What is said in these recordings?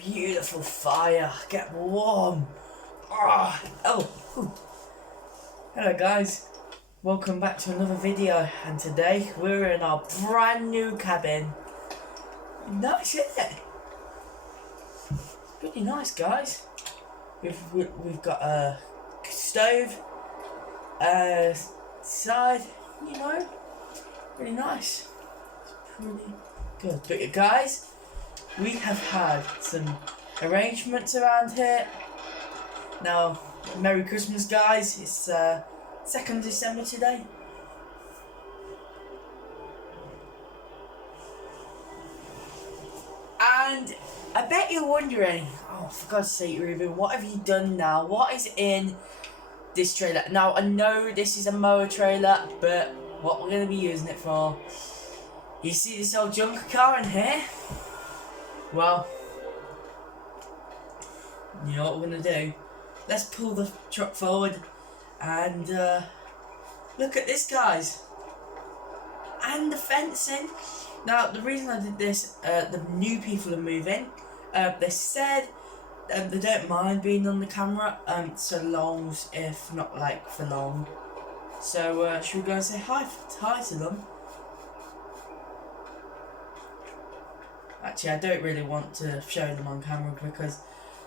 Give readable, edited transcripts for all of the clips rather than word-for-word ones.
beautiful fire. Get warm. Oh. Hello guys. Welcome back to another video, and today we're in our brand new cabin. Nice, isn't it? Pretty nice, guys. We've got a stove, side, really nice. It's pretty good. But guys, we have had some arrangements around here. Now, Merry Christmas, guys. It's 2nd December today. And I bet you're wondering, oh, for God's sake, Ruben, what have you done now? What is in this trailer? Now, I know this is a mower trailer, but what we're going to be using it for, you see this old junk car in here? Well, you know what we're going to do? Let's pull the truck forward and look at this, guys. And the fencing. Now, the reason I did this, the new people are moving. They said they don't mind being on the camera, so long if not like for long. So, should we go and say hi to them? Actually, I don't really want to show them on camera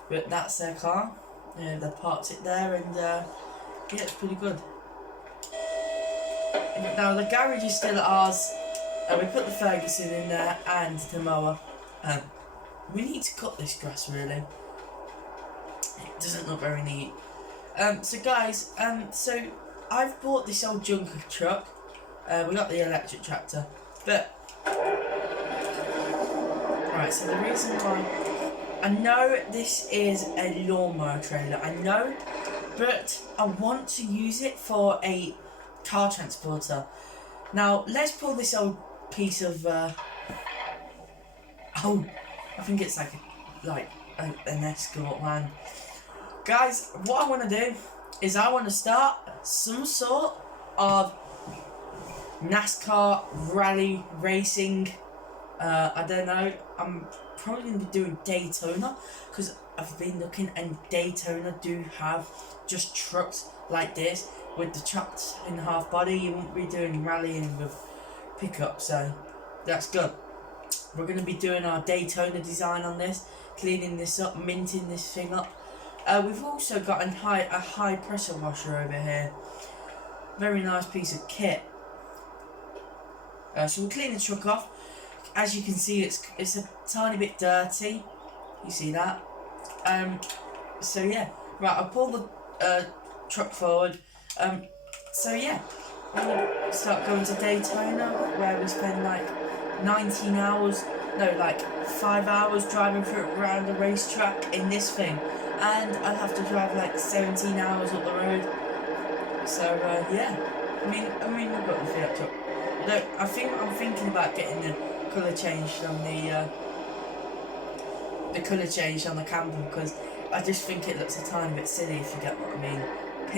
but that's their car. They parked it there, and yeah, it's pretty good. Now the garage is still ours. We put the Ferguson in there and the mower. We need to cut this grass, really. It doesn't look very neat. So guys, so I've bought this old junker truck. We got the electric tractor, but alright. So the reason why, I know this is a lawnmower trailer, I know, but I want to use it for a car transporter. Now, let's pull this old piece of, I think it's like an escort van. Guys, what I want to do is I want to start some sort of NASCAR rally racing. I don't know, I'm probably going to be doing Daytona, because I've been looking, and Daytona do have just trucks like this with the chopped in half body. You won't be doing rallying with pickup, so that's good. We're going to be doing our Daytona design on this, cleaning this up, minting this thing up. We've also got a high pressure washer over here. Very nice piece of kit. So we'll clean the truck off. As you can see, it's a tiny bit dirty. You see that? So yeah, right. I'll pull the truck forward. So yeah, we'll start going to Daytona, where we spend like 19 hours, no, like 5 hours driving through around the racetrack in this thing, and I'll have to drive like 17 hours up the road. So yeah, I mean we've got the Fiat truck. Look, I'm thinking about getting the colour changed on the camper, because I just think it looks a tiny bit silly, if you get what I mean.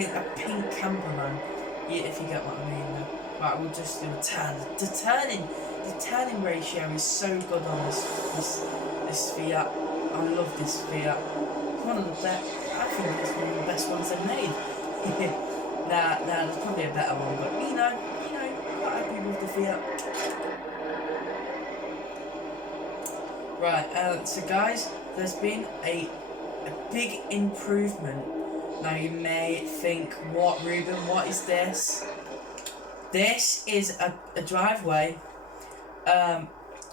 A pink camper, man. Yeah, if you get what I mean. Right, we'll just do a turn. The turning ratio is so good on this Fiat. I love this Fiat. It's one of the best. I think it's one of the best ones they've made. Nah, there's probably a better one, but you know, quite happy with the Fiat. Right, so guys, there's been a big improvement. Now you may think, what, Ruben, what is this? This is a driveway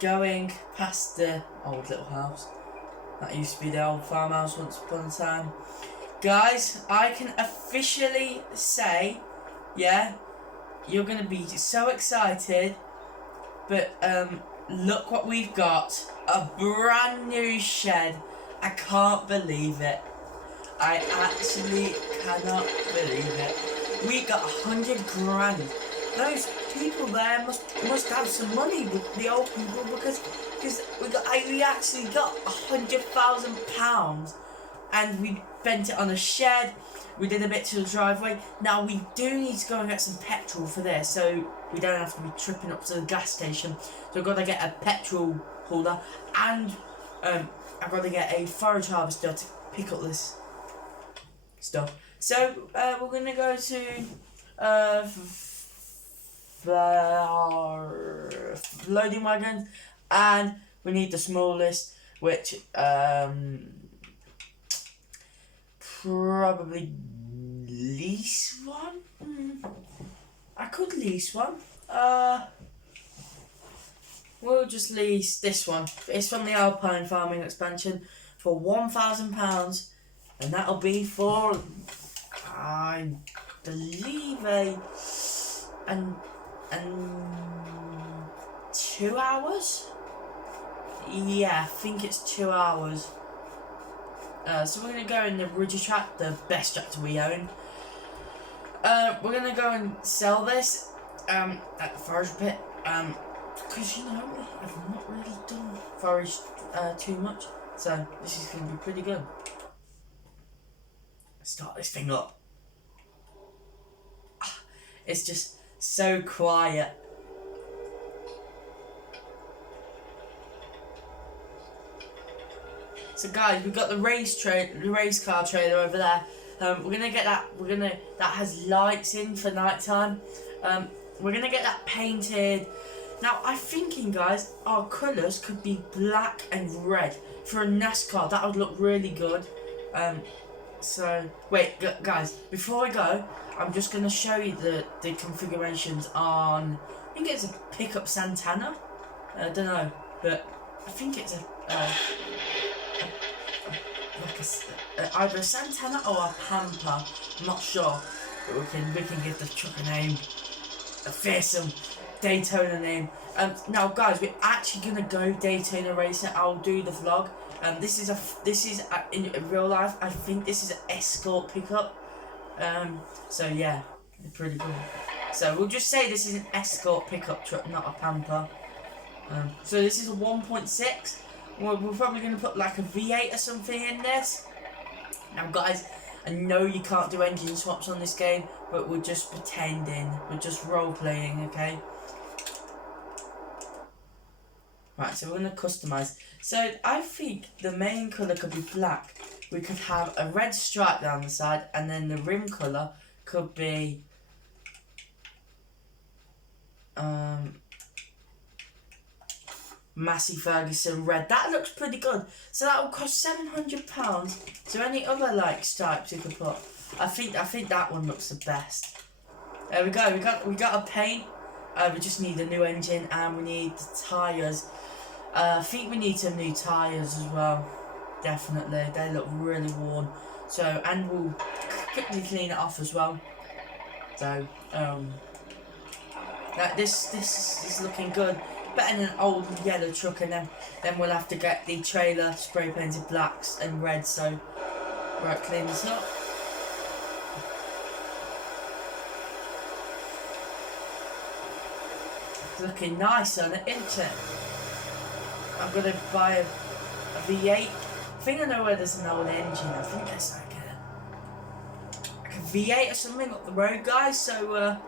going past the old little house. That used to be the old farmhouse once upon a time. Guys, I can officially say, yeah, you're going to be so excited, but look what we've got. A brand new shed. I can't believe it. I actually cannot believe it. We got 100 grand. Those people there must have some money, the old people, because we actually got £100,000, and we spent it on a shed. We did a bit to the driveway. Now we do need to go and get some petrol for this, so we don't have to be tripping up to the gas station. So we've got to get a petrol holder, and I've got to get a forage harvester to pick up this stuff. So we're gonna go to loading wagons, and we need the smallest, which probably lease one. I could lease one. We'll just lease this one. It's from the Alpine Farming expansion for £1,000, and that'll be for, I believe, and 2 hours. Yeah, I think it's 2 hours. So we're gonna go in the Ridgetrack, the best tractor we own. We're gonna go and sell this at the forage pit. Because I've not really done forage too much, so this is gonna be pretty good. Let's start this thing up. It's just so quiet. So guys, we've got the race car trailer over there. We're gonna get that. That has lights in for nighttime. We're gonna get that painted. Now I'm thinking, guys, our colours could be black and red for a NASCAR. That would look really good. So wait, guys, before I go, I'm just gonna show you the configurations on. I think it's a pickup Santana. I don't know, but I think it's either a Santana or a Pampa. I'm not sure, but we can give the truck a name, a fearsome Daytona name. Now, guys, we're actually gonna go Daytona racing. I'll do the vlog. This is in real life. I think this is an Escort pickup. So yeah, pretty cool. So we'll just say this is an Escort pickup truck, not a Pampa. So this is a 1.6. We're probably going to put like a V8 or something in this. Now guys, I know you can't do engine swaps on this game, but we're just pretending. We're just role playing, okay? Right, so we're going to customise. So I think the main colour could be black. We could have a red stripe down the side, and then the rim colour could be Massey Ferguson red. That looks pretty good. So that will cost £700. Is there any other like stripes you could put? I think that one looks the best. There we go. We got a paint. We just need a new engine, and we need the tyres. I think we need some new tyres as well. Definitely, they look really worn. So, and we'll quickly clean it off as well. So, this is looking good. Better than an old yellow truck, and then we'll have to get the trailer spray painted blacks and reds. So, right, clean this up. It's looking nice on it, isn't it? I'm gonna buy a V8. I think I know where there's an old engine. I think there's like a V8 or something up the road, guys. So,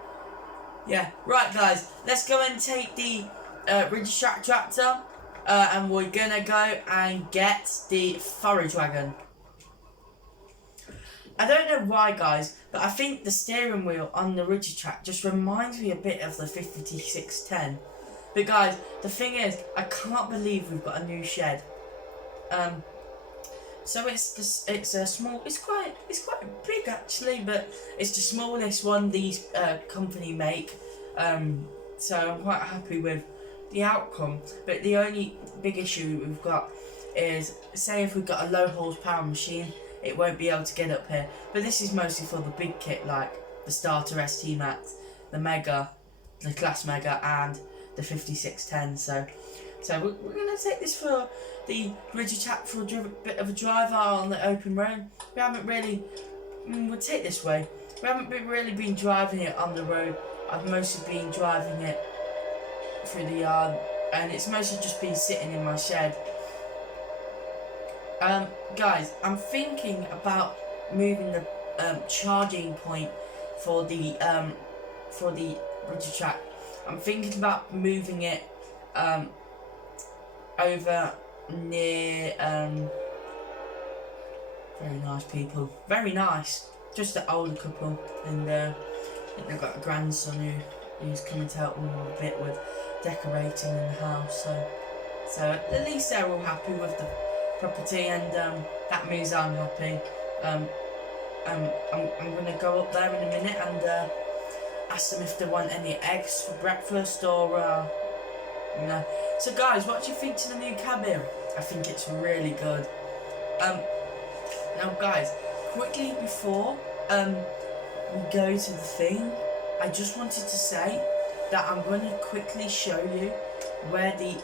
yeah. Right, guys. Let's go and take the Ridgetrack tractor, and we're gonna go and get the forage wagon. I don't know why, guys, but I think the steering wheel on the Ridgetrack just reminds me a bit of the 5610. But guys, the thing is, I can't believe we've got a new shed. So it's a small. It's quite big actually, but it's the smallest one these company make. So I'm quite happy with the outcome. But the only big issue we've got is, say if we've got a low horsepower machine, it won't be able to get up here. But this is mostly for the big kit, like the Starter ST Max, the Mega, the Class Mega, and the 5610. So we're gonna take this for the Ridgetrack for a bit of a drive out on the open road. We haven't really. We'll take this way. We haven't really been driving it on the road. I've mostly been driving it through the yard, and it's mostly just been sitting in my shed. Guys, I'm thinking about moving the charging point for the Ridgetrack. I'm thinking about moving it over near very nice people, very nice, just an older couple, and I think they've got a grandson who's coming to help them a bit with decorating in the house, so at least they're all happy with the property, and that means I'm happy. I'm gonna go up there in a minute and ask them if they want any eggs for breakfast or you know. So guys, what do you think to the new cabin? I think it's really good. Now guys, quickly before we go to the thing, I just wanted to say that I'm going to quickly show you where the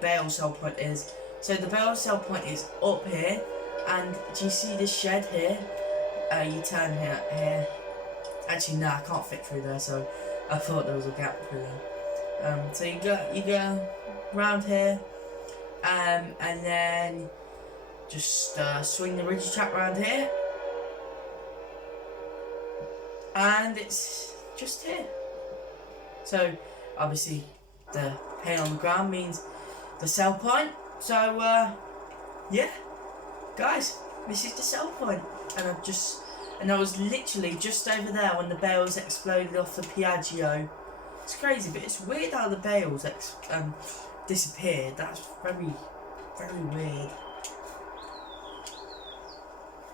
bale sell point is. So the bale sell point is up here, and do you see the shed here? You turn here. Actually, no, I can't fit through there, so I thought there was a gap through there. So you go round here, and then just swing the ridgy track round here, and it's just here. So obviously the hay on the ground means the sell point. So yeah, guys, this is the sell point, and I was literally just over there when the bales exploded off the Piaggio. It's crazy, but it's weird how the bales disappeared. That's very, very weird.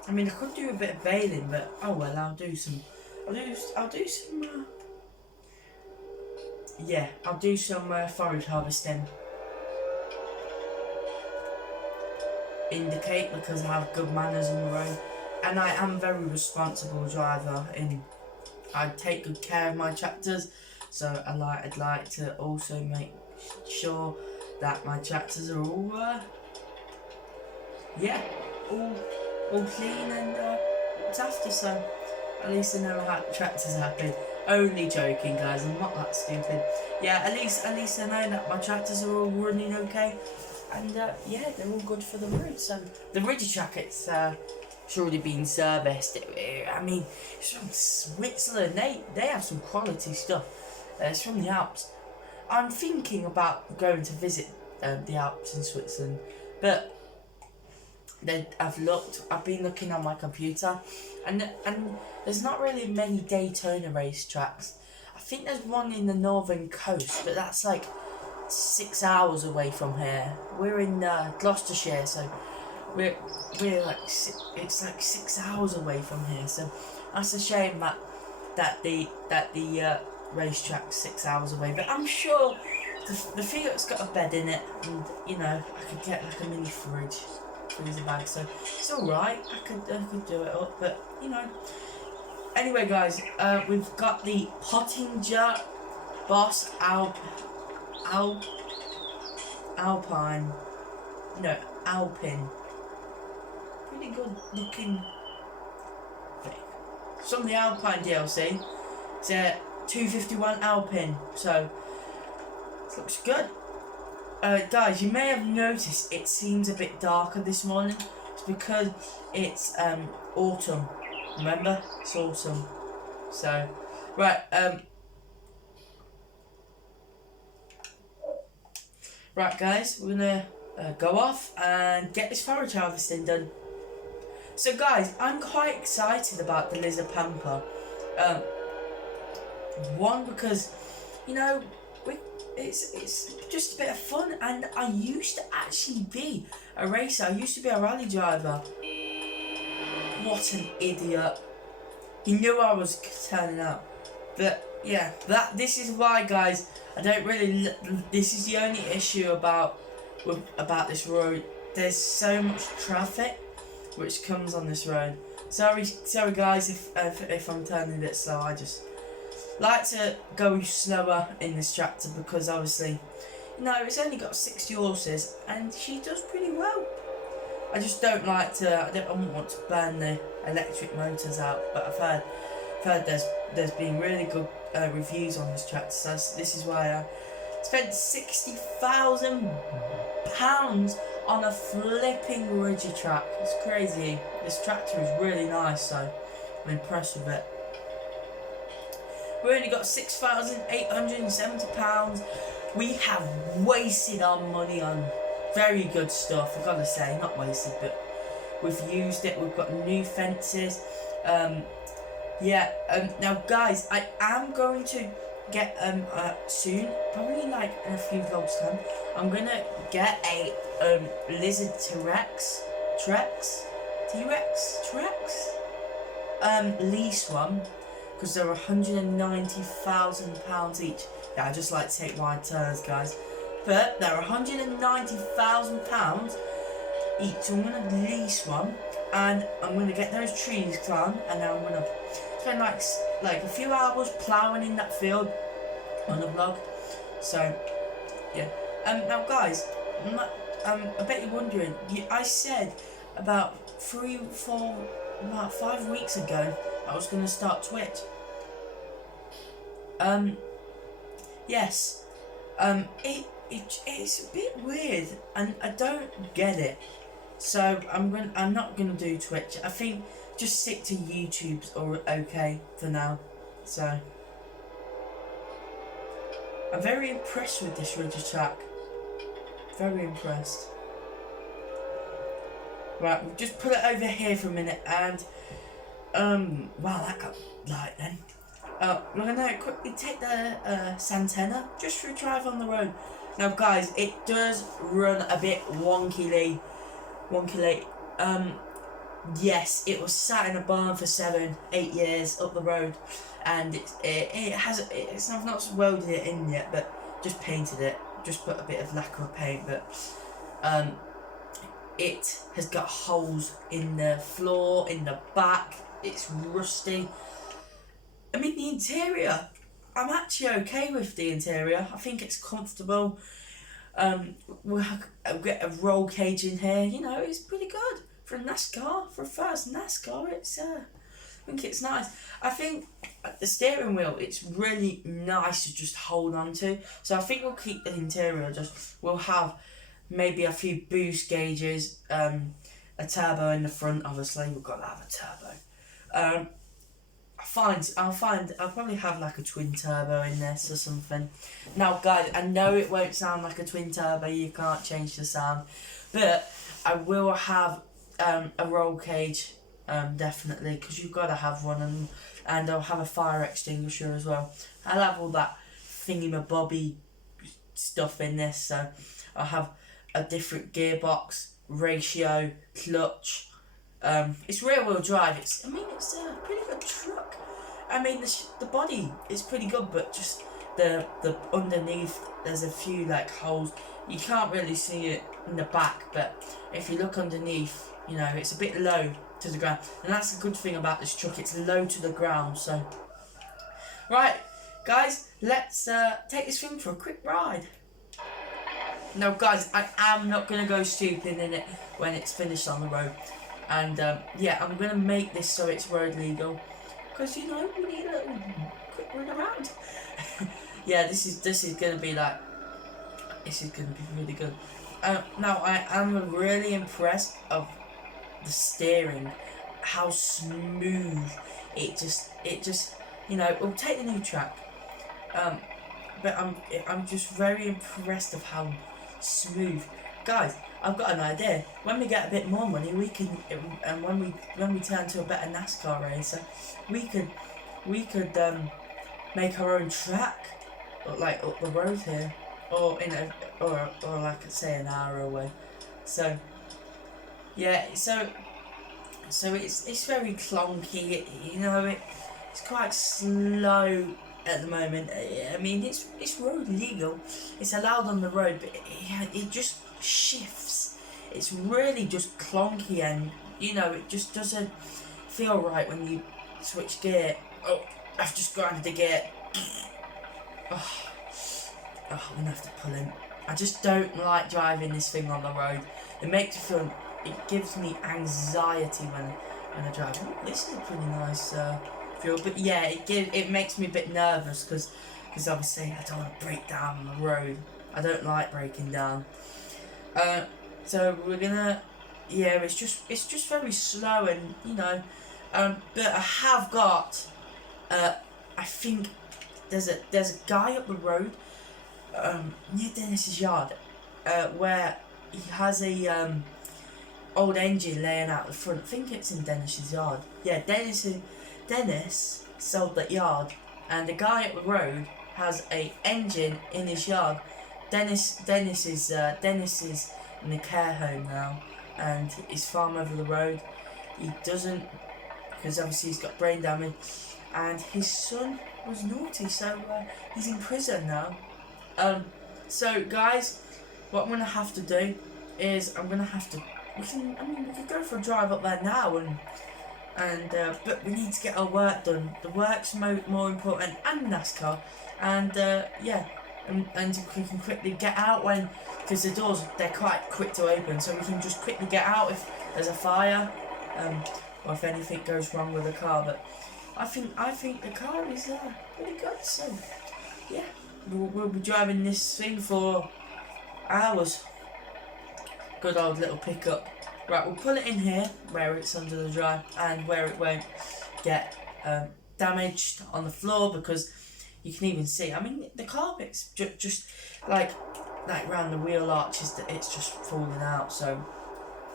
I mean, I could do a bit of baling, but oh well, I'll do some. Yeah, I'll do some forage harvesting. Indicate, because I have good manners on the road, and I am a very responsible driver. I take good care of my tractors, so I'd like to also make sure that my tractors are all all clean and looked after. So at least I know how tractors are happy. Only joking, guys. I'm not that stupid. Yeah, at least I know that my tractors are all running okay, and yeah, they're all good for the road. So the ridgy track, it's already been serviced. I mean, it's from Switzerland. They have some quality stuff. It's from the Alps. I'm thinking about going to visit the Alps in Switzerland, but I've been looking on my computer, and there's not really many Daytona racetracks. I think there's one in the northern coast, but that's like 6 hours away from here. We're in Gloucestershire, so we're like it's like 6 hours away from here. So that's a shame that the racetrack's 6 hours away. But I'm sure the Fiat's got a bed in it, and you know, I could get like a mini freezer bag, so it's all right. I could do it up, but you know. Anyway, guys, we've got the Pottinger Boss Alpine. Pretty good looking thing. It's from the Alpine DLC. It's a 251 Alpine, so it looks good. Guys, you may have noticed it seems a bit darker this morning. It's because it's autumn. Remember, it's autumn. So, right, right, guys, we're gonna go off and get this forage harvesting done. So, guys, I'm quite excited about the Lizard Pamper. One, because you know, it's just a bit of fun, and I used to actually be a racer. I used to be a rally driver. What an idiot. He knew I was turning up. But yeah, this is why, guys, I don't really this is the only issue about this road. There's so much traffic which comes on this road. Sorry guys if I'm turning a bit slow. I just like to go slower in this tractor because obviously, you know, it's only got 60 horses and she does pretty well. I just don't like to. I don't want to burn the electric motors out. But I've heard there's been really good reviews on this tractor. So this is why I spent £60,000 on a flipping ridgy track. It's crazy. This tractor is really nice, so I'm impressed with it. We only got £6,870. We have wasted our money on very good stuff, I've got to say, not wasted, but we've used it. We've got new fences. Now guys, I am going to get soon, probably like in a few vlogs time, I'm gonna get a lizard T-Rex lease one, because they're £190,000 each. Yeah, I just like to take wide turns, guys, but they're £190,000 each, so I'm gonna lease one, and I'm gonna get those trees done, and then I'm gonna spend like a few hours ploughing in that field on the vlog. So yeah. Now guys, I bet you're wondering. I said about 5 weeks ago I was gonna start Twitch. Yes. It's a bit weird, and I don't get it. So I'm not gonna do Twitch. I think just stick to YouTube's okay for now. So I'm very impressed with this Regitrack. Very impressed. Right, we'll just put it over here for a minute, and wow, that got light then. We're gonna quickly take the Santana just for a drive on the road. Now guys, it does run a bit wonkily. Yes, it was sat in a barn for 7-8 years up the road, and I've not welded it in yet, but just painted it, just put a bit of lacquer paint, but it has got holes in the floor, in the back, it's rusty. I mean, the interior, I'm actually okay with the interior. I think it's comfortable. We'll get a roll cage in here, you know, it's pretty good. For a NASCAR, for a first NASCAR, I think it's nice. I think the steering wheel, it's really nice to just hold on to. So I think we'll keep the interior, we'll have maybe a few boost gauges, a turbo in the front, obviously, we've got to have a turbo. I'll probably have like a twin turbo in this or something. Now guys, I know it won't sound like a twin turbo, you can't change the sound, but I will have a roll cage, definitely, because you've got to have one, and I'll have a fire extinguisher as well. I'll have all that thingy-mabobby stuff in this, so I'll have a different gearbox, ratio, clutch. It's rear wheel drive. It's a pretty good truck. I mean, the body is pretty good, but just the underneath, there's a few like holes. You can't really see it in the back, but if you look underneath, you know, it's a bit low to the ground, and that's the good thing about this truck, it's low to the ground. So right guys, let's take this thing for a quick ride. Now guys, I am not going to go stupid in it when it's finished on the road, and yeah, I'm going to make this so it's road legal, because you know, we need a little quick run around. Yeah, this is going to be really good. Now I am really impressed of the steering, how smooth it just you know, we'll take the new track, but I'm just very impressed of how smooth. Guys, I've got an idea. When we get a bit more money, we can, and when we turn to a better NASCAR racer, we could make our own track, like up the road here, or like say an hour away. So yeah, so it's very clunky. You know, it's quite slow at the moment. I mean, it's road legal. It's allowed on the road, but it just shifts. It's really just clunky, and you know, it just doesn't feel right when you switch gear. Oh, I've just grinded the gear. Oh, I'm gonna have to pull in. I just don't like driving this thing on the road. It makes me feel, it gives me anxiety when I drive. Oh, this is a pretty nice feel, but yeah, it makes me a bit nervous because obviously I don't want to break down on the road. I don't like breaking down. So we're gonna, yeah, it's just very slow, and you know, but I have got, I think there's a guy up the road, near Dennis's yard, where he has a old engine laying out the front. I think it's in Dennis's yard. Yeah, Dennis sold that yard, and the guy up the road has a engine in his yard. Dennis is in a care home now, and his farm over the road. He doesn't, because obviously he's got brain damage, and his son was naughty, so he's in prison now. So guys, what I'm gonna have to do is we could go for a drive up there now, but we need to get our work done. The work's more important, and NASCAR, and and we can quickly get out because the doors, they're quite quick to open, so we can just quickly get out if there's a fire, or if anything goes wrong with the car. But I think the car is pretty good. So yeah, we'll be driving this thing for hours. Good old little pickup. Right, we'll put it in here where it's under the drive and where it won't get damaged on the floor, because you can even see, I mean, the carpet's just like around the wheel arches, that it's just falling out. So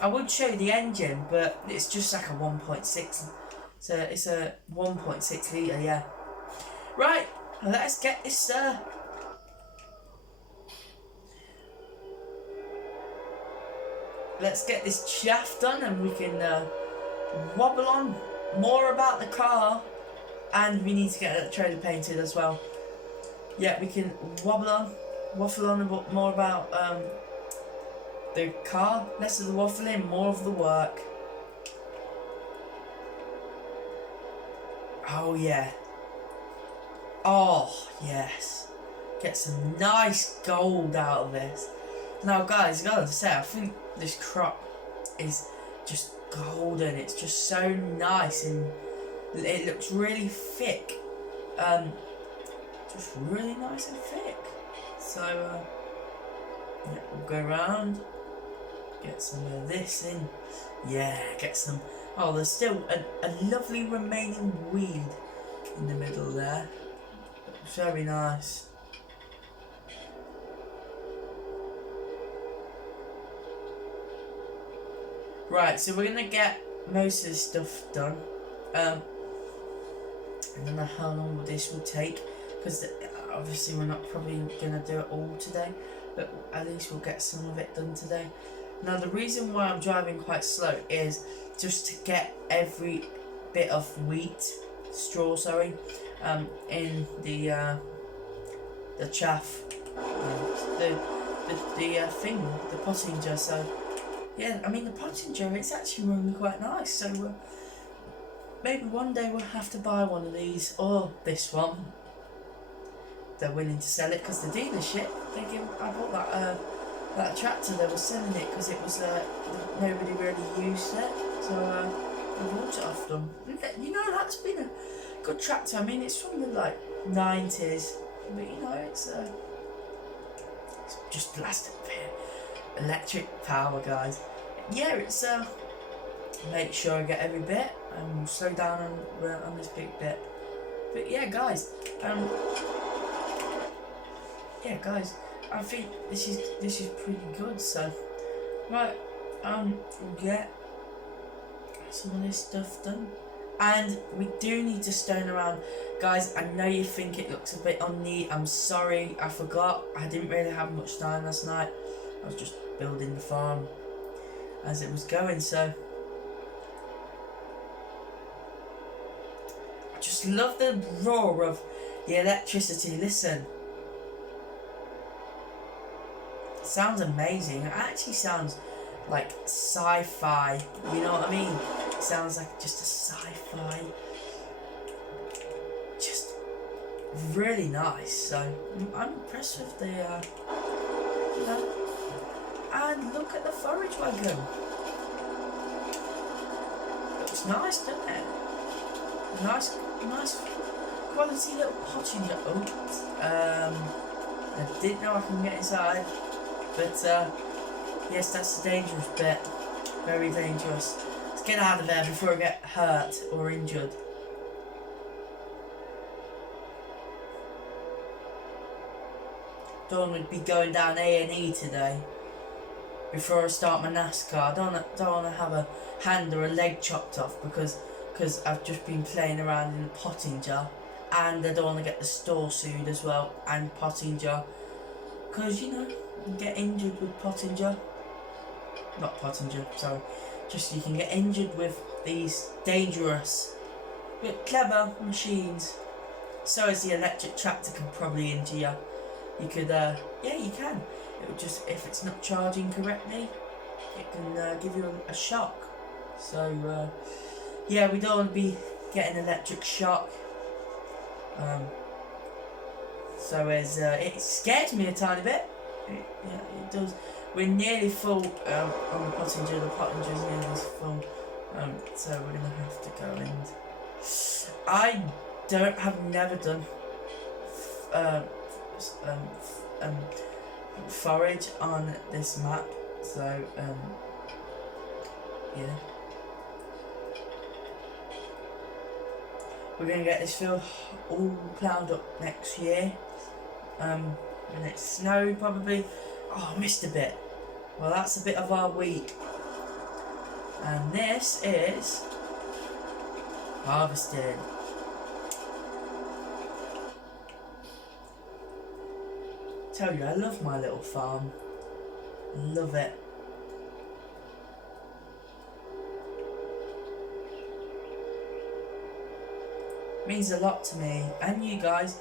I would show you the engine, but it's just like a 1.6. So it's a 1.6 litre, yeah. Right, let's get this shaft done, and we can wobble on more about the car, and we need to get the trailer painted as well. Yeah, we can waffle on a bit more about the car, less of the waffling, more of the work. Oh yeah. Oh yes. Get some nice gold out of this. Now guys, I gotta say, I think this crop is just golden. It's just so nice, and it looks really thick. Just really nice and thick. So yeah, we'll go around, get some of this in. Yeah, get some. Oh, there's still a lovely remaining weed in the middle there. Very nice. Right, so we're gonna get most of this stuff done. I don't know how long this will take, because obviously we're not probably gonna do it all today, but at least we'll get some of it done today. Now the reason why I'm driving quite slow is just to get every bit of straw, in the chaff, the pottinger. So yeah, I mean the pottinger, it's actually running quite nice. So maybe one day we'll have to buy one of these, or this one. They're willing to sell it, because the dealership, I bought that tractor, they were selling it because it was nobody really used it, so I bought it off them. You know, that's been a good tractor. I mean, it's from the 90s, but you know, it's just blasted electric power, guys. Yeah, it's make sure I get every bit and slow down on this big bit. But yeah, guys, I think this is pretty good. So right, we'll get some of this stuff done, and we do need to stone around, guys. I know you think it looks a bit unneat. I'm sorry, I forgot. I didn't really have much time last night. I was just building the farm as it was going. So I just love the roar of the electricity. Listen. Sounds amazing. It actually sounds like sci-fi, you know what I mean? It sounds like just a sci-fi, just really nice. So I'm impressed with the and look at the forage wagon. Looks nice, doesn't it? Nice quality little pottinger. I didn't know I can get inside. But yes, that's the dangerous bit. Very dangerous. Let's get out of there before I get hurt or injured. Dawn would be going down A&E today. before I start my NASCAR. I don't want to have a hand or a leg chopped off because I've just been playing around in the Pottinger, and I don't want to get the store sued as well, and Pottinger, because you know, you can get injured with Pottinger. Not Pottinger, sorry. Just you can get injured with these dangerous but clever machines. So as the electric tractor can probably injure you. You could, yeah, you can. It would just, if it's not charging correctly, it can give you a shock. So, yeah, we don't want to be getting electric shock. So as it scares me a tiny bit. Yeah, it does. We're nearly full on the Pottinger. The Pottinger's nearly full. So we're gonna have to go and have never done forage on this map. So yeah. We're gonna get this field all ploughed up next year. When it snowed probably. Oh, I missed a bit. Well, that's a bit of our wheat. And this is harvested. Tell you, I love my little farm. Love it. Means a lot to me and you guys.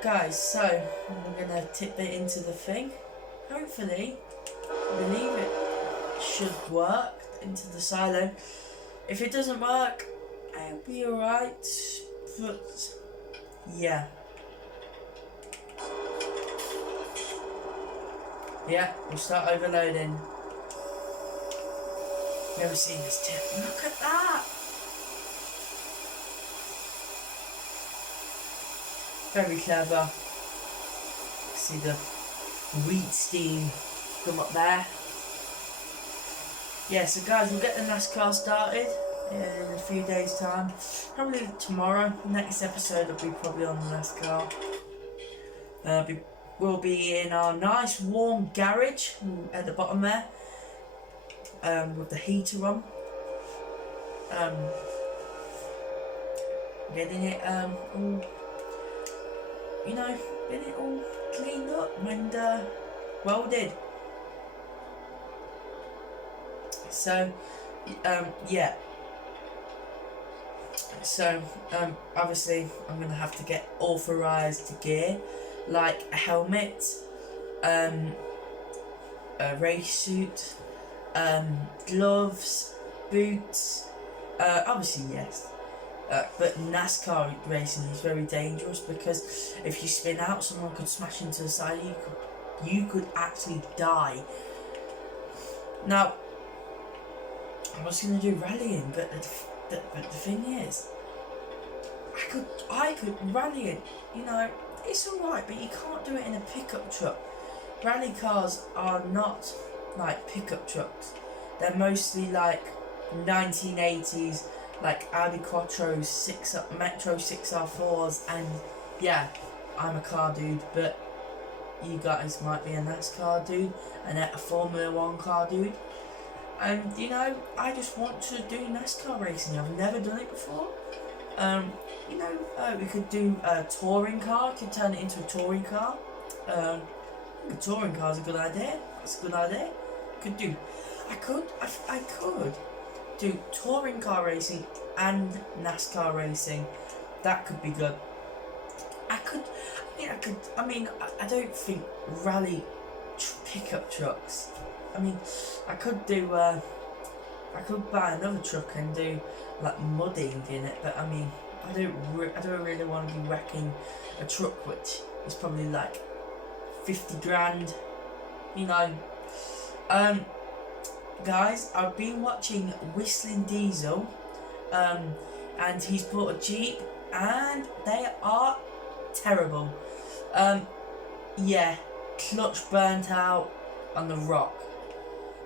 Guys, so I'm gonna tip it into the thing. Hopefully, I believe it should work into the silo. If it doesn't work, I'll be alright. But yeah. Yeah, we'll start overloading. Never seen this tip. Look at that! Very clever. See the wheat steam come up there. Yeah, so guys, we'll get the NASCAR started in a few days' time. Probably tomorrow. Next episode will be probably on the NASCAR. We'll be in our nice warm garage at the bottom there, with the heater on. Getting it all, you know, getting it all cleaned up and welded. So, yeah. So, obviously, I'm gonna have to get authorised gear, like a helmet, a race suit, gloves, boots. Obviously, yes. But NASCAR racing is very dangerous because if you spin out, someone could smash into the side. You could actually die. Now, I was gonna do rallying, but the thing is, I could rallying. You know, it's alright, but you can't do it in a pickup truck. Rally cars are not like pickup trucks. They're mostly like 1980s. Like Audi Quattros, Metro 6R4s, and yeah, I'm a car dude, but you guys might be a NASCAR dude and a Formula 1 car dude. And you know, I just want to do NASCAR racing. I've never done it before. You know, we could do a touring car, could turn it into a touring car. A touring car is a good idea. That's a good idea. I could do touring car racing and NASCAR racing. That could be good. I don't think rally pickup trucks. I mean, I could do. I could buy another truck and do like mudding in it, but I mean, I don't really want to be wrecking a truck which is probably like 50 grand. You know. Guys, I've been watching Whistling Diesel, and he's bought a Jeep, and they are terrible. Yeah, clutch burnt out. on the rock.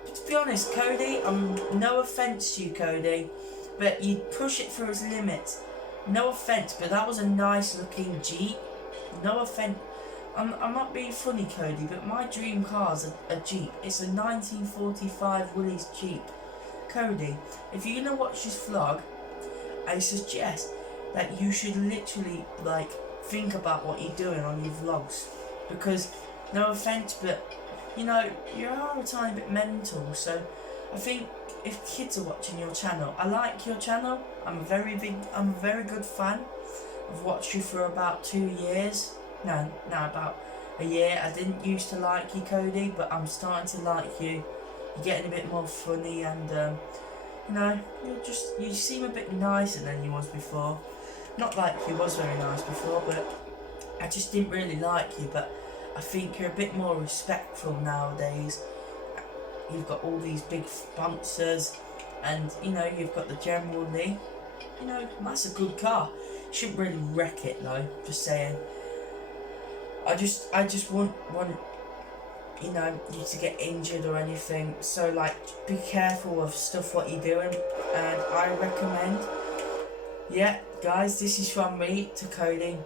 But to be honest, Cody, no offence to you, Cody, but you push it through its limits. No offence, but that was a nice looking Jeep. No offence. I'm not being funny, Cody, but my dream car's a Jeep. It's a 1945 Willys Jeep. Cody, if you're gonna watch this vlog, I suggest that you should literally like think about what you're doing on your vlogs, because no offence, but you know you are a tiny bit mental. So I think if kids are watching your channel, I like your channel. I'm a very good fan. I've watched you for about 2 years. No, about a year. I didn't used to like you, Cody, but I'm starting to like you. You're getting a bit more funny, and you know, you seem a bit nicer than you was before. Not like you was very nice before, but I just didn't really like you. But I think you're a bit more respectful nowadays. You've got all these big sponsors, and you know you've got the General Lee. You know, that's a good car. You shouldn't really wreck it though. Just saying. I just want you know you to get injured or anything. So like, be careful of stuff what you're doing, and I recommend. Yeah, guys, this is from me to Cody,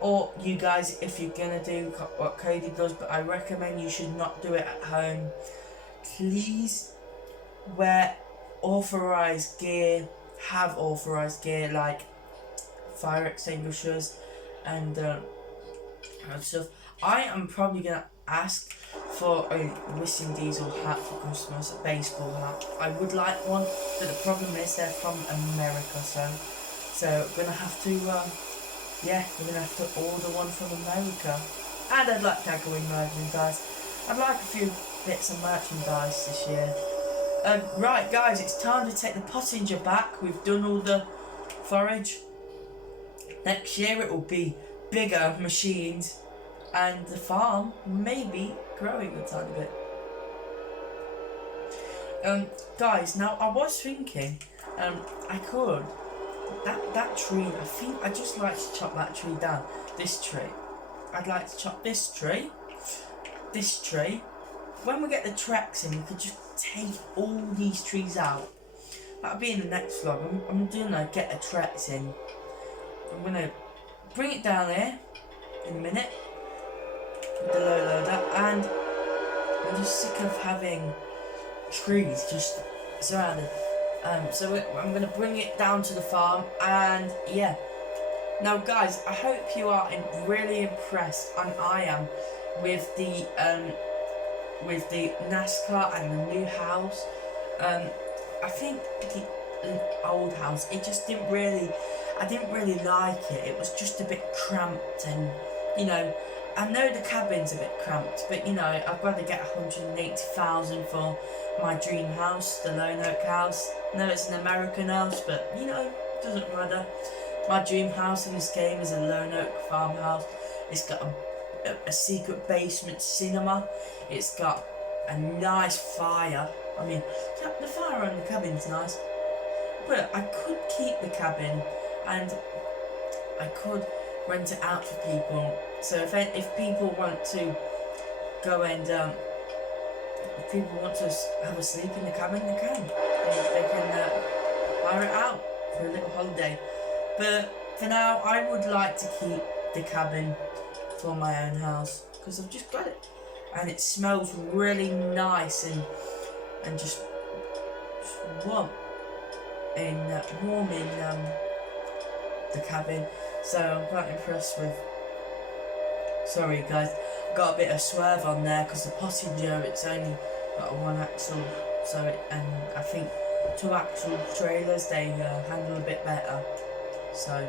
or you guys if you're gonna do what Cody does. But I recommend you should not do it at home. Please wear authorized gear. Have authorized gear like fire extinguishers and stuff. I am probably gonna ask for a Whistling Diesel hat for Christmas, a baseball hat. I would like one, but the problem is they're from America, so we're gonna have to we're gonna have to order one from America. And I'd like to go in merchandise. I'd like a few bits of merchandise this year. Right, guys, it's time to take the Pottinger back. We've done all the forage. Next year it will be bigger machines, and the farm may be growing a tiny bit. Guys, now I was thinking, I could that tree. I think I just like to chop that tree down. This tree. I'd like to chop this tree. This tree. When we get the tracks in, we could just take all these trees out. That'll be in the next vlog. I'm gonna get the tracks in. I'm gonna bring it down here in a minute with the low loader, and I'm just sick of having trees just surrounded. So I'm gonna bring it down to the farm, and yeah. Now, guys, I hope you are really impressed, and I am, with the NASCAR and the new house. I think the old house, it just didn't really. I didn't really like it. It was just a bit cramped, and you know, I know the cabin's a bit cramped, but you know, I've got to get 180,000 for my dream house, the Lone Oak house. No, it's an American house, but you know, it doesn't matter. My dream house in this game is a Lone Oak farmhouse. It's got a secret basement cinema. It's got a nice fire. I mean, the fire in the cabin's nice, but I could keep the cabin. And I could rent it out for people. So if people want to go and if people want to have a sleep in the cabin, they can. They can hire it out for a little holiday. But for now, I would like to keep the cabin for my own house because I've just got it, and it smells really nice and just warm in the cabin. So I'm quite impressed with. Sorry guys, got a bit of swerve on there because the Pottinger, it's only got a 1 axle, and I think 2 axle trailers, they handle a bit better. So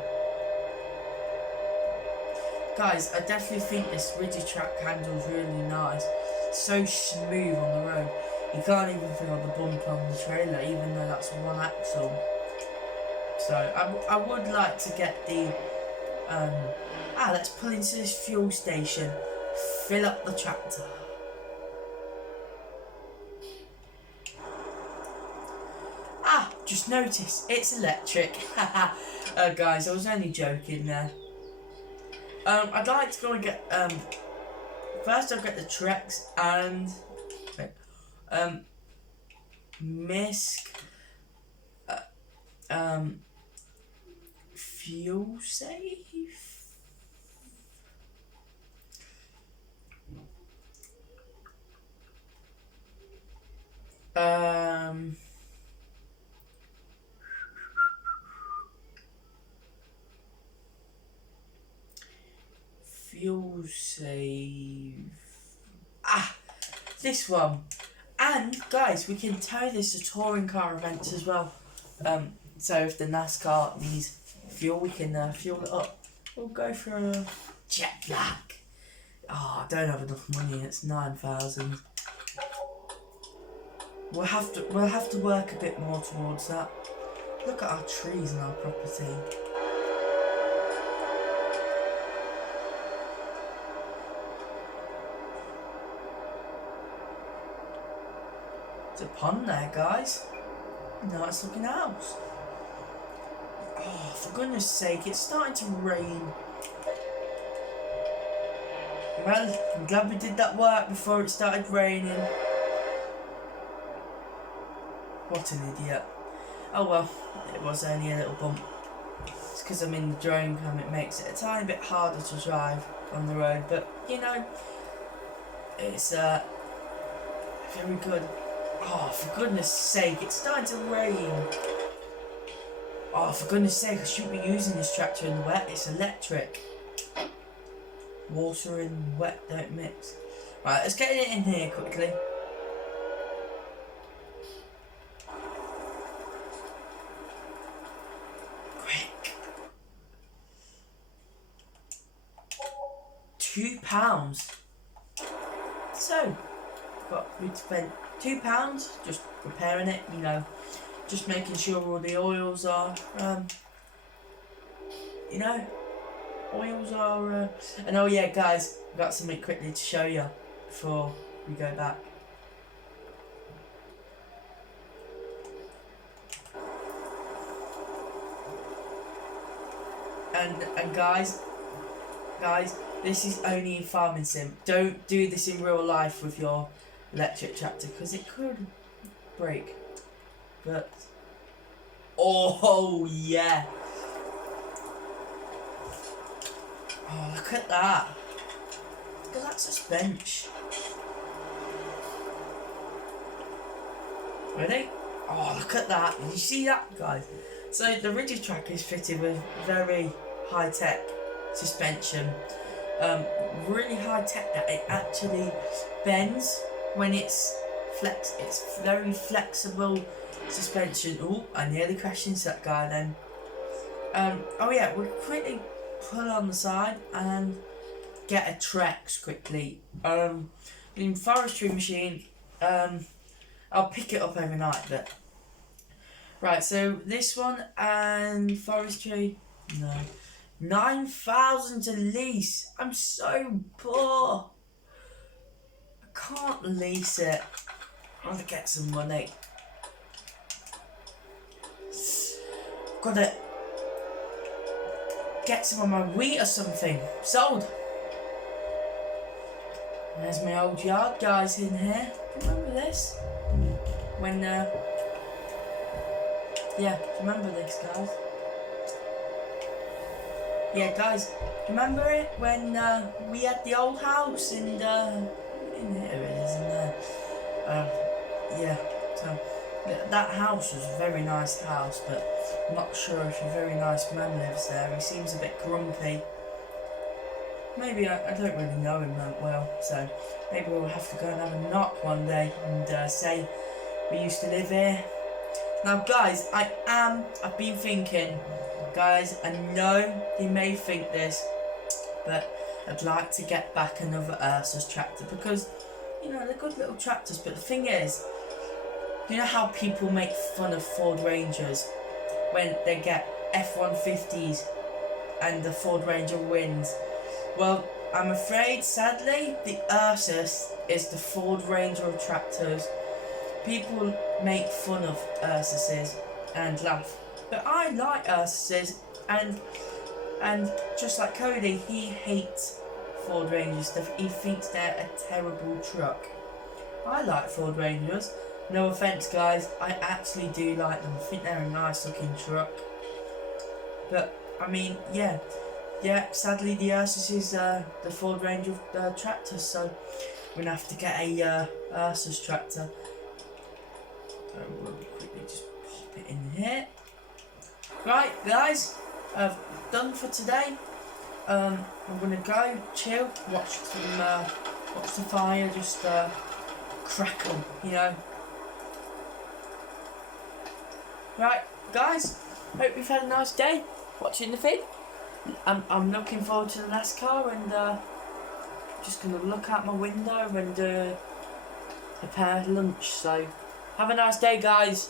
guys, I definitely think this Rigitrack handles really nice. It's so smooth on the road. You can't even feel the bump on the trailer, even though that's 1 axle. So I would like to get the let's pull into this fuel station, fill up the tractor. Just noticed it's electric. Guys, I was only joking there. I'd like to go and get first I'll get the Trex, and Misc. Fuel safe. Fuel save. This one. And guys, we can tie this to touring car events as well. So if the NASCAR needs fuel, we can fuel it up. We'll go for a jet black. Oh, I don't have enough money. It's 9,000. We'll have to work a bit more towards that. Look at our trees and our property. There's a pond there, guys. Nice looking house. Oh, for goodness sake, it's starting to rain. Well, I'm glad we did that work before it started raining. What an idiot. Oh well, it was only a little bump. It's because I'm in the drone cam, it makes it a tiny bit harder to drive on the road, but you know, it's very good. Oh, for goodness sake, it's starting to rain. Oh, for goodness sake, I shouldn't be using this tractor in the wet, it's electric. Water and wet don't mix. Right, let's get it in here quickly. Quick. £2. So, we'd spent £2 just repairing it, you know, just making sure all the oils are, you know, oils are, and oh yeah guys, I've got something quickly to show you before we go back. And guys, this is only in Farming Sim. Don't do this in real life with your electric tractor because it could break. But oh yeah. Oh, look at that. Look at that suspension. Ready? Oh, look at that. Did you see that, guys? So the Rigid Track is fitted with very high-tech suspension. Really high-tech that it actually bends when it's It's very flexible suspension. Oh, I nearly crashed into that guy then. Oh yeah, we'll quickly pull on the side and get a Trex quickly. In forestry machine, I'll pick it up overnight, but right, so this one and forestry, no, 9,000 to lease. I'm so poor. I can't lease it. I want to get some money. Gotta get some of my wheat or something. Sold. There's my old yard guys in here. Remember this? When yeah, remember this, guys? Yeah, guys, remember it when we had the old house and in here it is, and yeah, so that house was a very nice house, but I'm not sure if a very nice man lives there. He seems a bit grumpy. Maybe I don't really know him that well, so maybe we'll have to go and have a knock one day and say we used to live here. Now guys, I've been thinking, guys, I know you may think this, but I'd like to get back another Ursus tractor because, you know, they're good little tractors, but the thing is, you know how people make fun of Ford Rangers when they get F-150s and the Ford Ranger wins? Well, I'm afraid, sadly, the Ursus is the Ford Ranger of tractors. People make fun of Ursuses and laugh, but I like Ursuses, and just like Cody, he hates Ford Ranger stuff. He thinks they're a terrible truck. I like Ford Rangers. No offence, guys, I actually do like them. I think they're a nice looking truck. But, I mean, yeah, sadly the Ursus is the Ford Ranger tractor, so we're going to have to get a Ursus tractor. We'll quickly just pop it in here. Right, guys, I've done for today. I'm going to go, chill, watch the fire just crackle, you know. Right, guys, hope you've had a nice day watching the vid. I'm looking forward to the NASCAR, and just going to look out my window and prepare lunch. So have a nice day, guys.